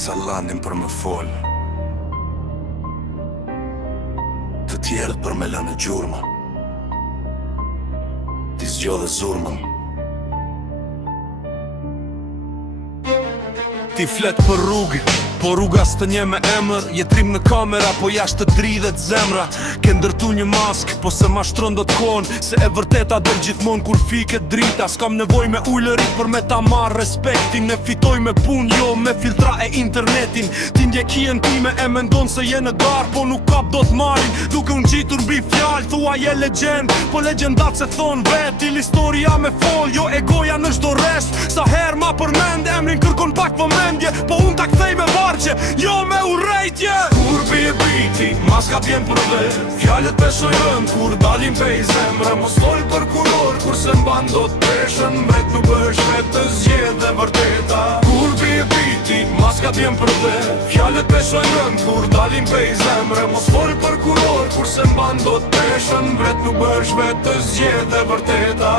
sa landin për me fol, të tjerët për me lënë gjurmë, ti zgjodhe zurmën. Ti flet për rrugë, po rruga s'të nje me emër. Jetrim në kamera, po jashtë të dridhet zemra. Ke ndërtu një mask, po se mashtron do t'kon, se e vërteta del gjithmon kur fiket drita. S'kam nevoj me ujlërit për me ta marr respektin. Ne fitoj me pun, jo me filtra e internetin. Ti ndjekien time e mendon se je në gar, po nuk kap do t'marin. Duke unë gjitur mbi fjall, thua je legend, po legendat se thon vet. Il historia me fol, jo egoja në çdo rrest. Sa her ma përmend emrin kërkon pak vëmendje, po unë ta kthej me vargje, jo me urrejtje. Kur bie biti, maska t'jen për vet, fjallet peshojën kur dalin pej zemre. Mos fol për kuror, kur se mban do t'peshën, mbret nuk bësh me të zgjedh dhe vërteta. Kur bie biti, maska t'jen për vet, fjallet peshojën kur dalin pej zemre. Mos fol për kuror, kur se mban do t'peshën, mbret nuk bësh me të zgjedh dhe vërteta.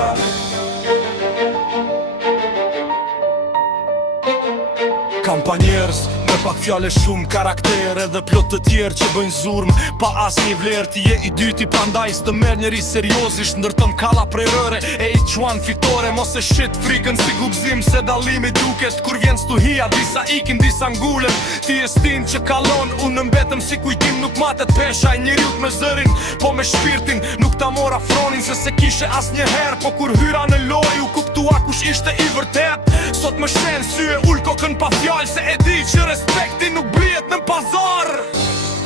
Kam pa njerës, me pak fjale shumë karaktere dhe plot të tjerë që bëjnë zurmë pa as një vlerë. Ti je i dyti prandaj s'të merr njeri seriozisht, ndërton kalla prej rëre e i quan fitore. Mos e shit frikën si gubzim se dallimi duket. Kur vjen stuhia, disa ikin, disa ngulem. Ti e stin që kalon, unë mbetëm si kujtim. Nuk matet pesha e njeriut me zërin, po me shpirtin. Nuk ta mora fronin se se kishe as njëherë, po kur hyra në loj u kuptua kush ishte i vërtet. Sot më shen sy e ull kokën pa fjall, se e di që respekti nuk blihet në pazar.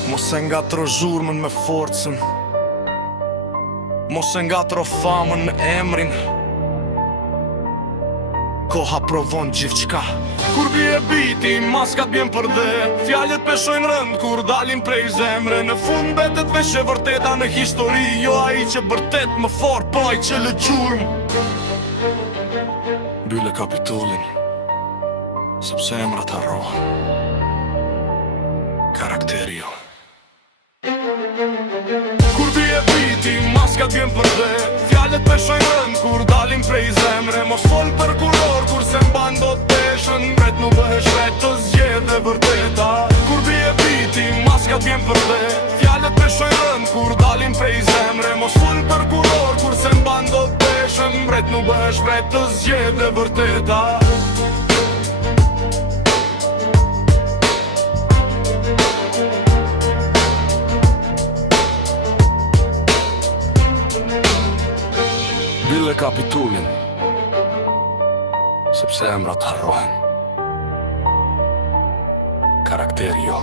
Mos e ngatro zhurmën me forcën, mos e ngatro famën me emrin. Koha provon gjithçka. Kur bie biti, maskat bjen për dhe, fjallet peshojnë rënd kur dalin prej zemre. Në fund betet veç e vërteta në histori, jo ai që bërtet më fort, po ai që lë gjurmë. Bylle kapitullin, sepse emrat harrohen, karakteri jo. Kur bie biti, maskat bjen për dhe, fjallet peshojnë rënd kur dalin prej zemre. Mos fol për kuror, kur se mban do t'peshën, mbret nuk bëhesh vet të zgjedh dhe vërteta. Kur bie biti, maskat bjen për dhe, fjallet peshojnë rënd kur dalin prej zemre. Mos fol për kuror, kur se mban do t'peshën, mbret nuk bëhesh vet të zgjedh dhe vërteta. Bylle kapitullin, sepse emrat harrohen, karakteri jo.